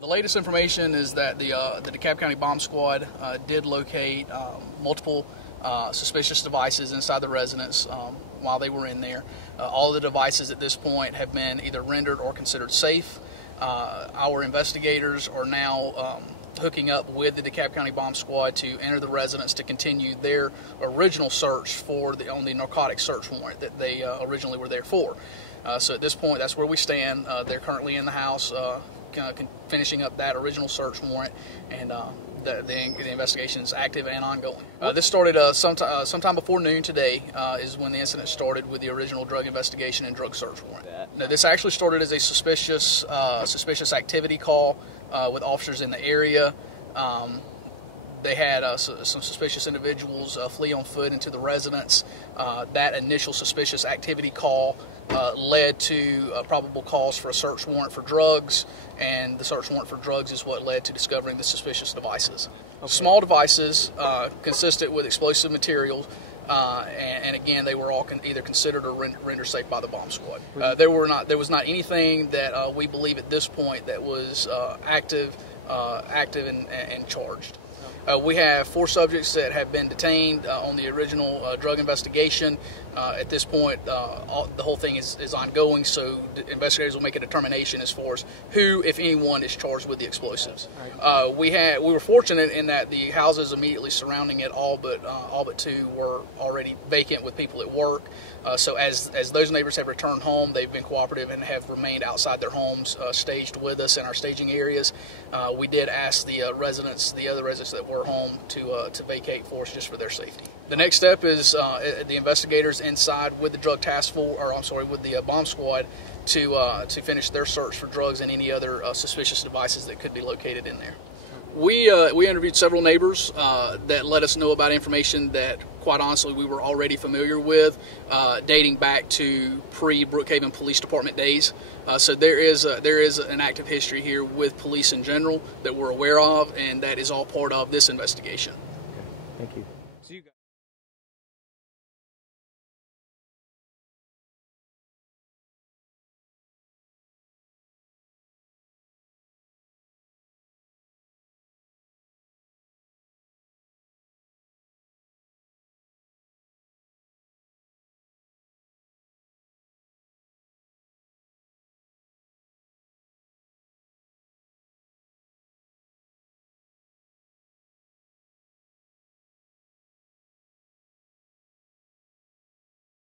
The latest information is that the DeKalb County Bomb Squad did locate multiple suspicious devices inside the residence while they were in there. All of the devices at this point have been either rendered or considered safe. Our investigators are now hooking up with the DeKalb County Bomb Squad to enter the residence to continue their original search on the narcotics search warrant that they originally were there for. So at this point, that's where we stand. They're currently in the house finishing up that original search warrant, and the investigation is active and ongoing. This started sometime before noon today is when the incident started with the original drug investigation and drug search warrant. Now, this actually started as a suspicious activity call with officers in the area. They had some suspicious individuals flee on foot into the residence. That initial suspicious activity call led to probable cause for a search warrant for drugs, and the search warrant for drugs is what led to discovering the suspicious devices. Okay. Small devices consistent with explosive materials, and again, they were all either considered or rendered safe by the bomb squad. There was not anything that we believe at this point that was active and charged. We have 4 subjects that have been detained on the original drug investigation. At this point, the whole thing is ongoing, so the investigators will make a determination as far as who, if anyone, is charged with the explosives. We were fortunate in that the houses immediately surrounding it, all but 2, were already vacant with people at work. So as those neighbors have returned home, they've been cooperative and have remained outside their homes, staged with us in our staging areas. We did ask the other residents that were home to vacate for us just for their safety. The next step is the investigators inside with the drug task force, with the bomb squad to finish their search for drugs and any other suspicious devices that could be located in there. We interviewed several neighbors that let us know about information that, quite honestly, we were already familiar with, dating back to pre-Brookhaven Police Department days. So there is an active history here with police in general that we're aware of, and that is all part of this investigation. Okay. Thank you.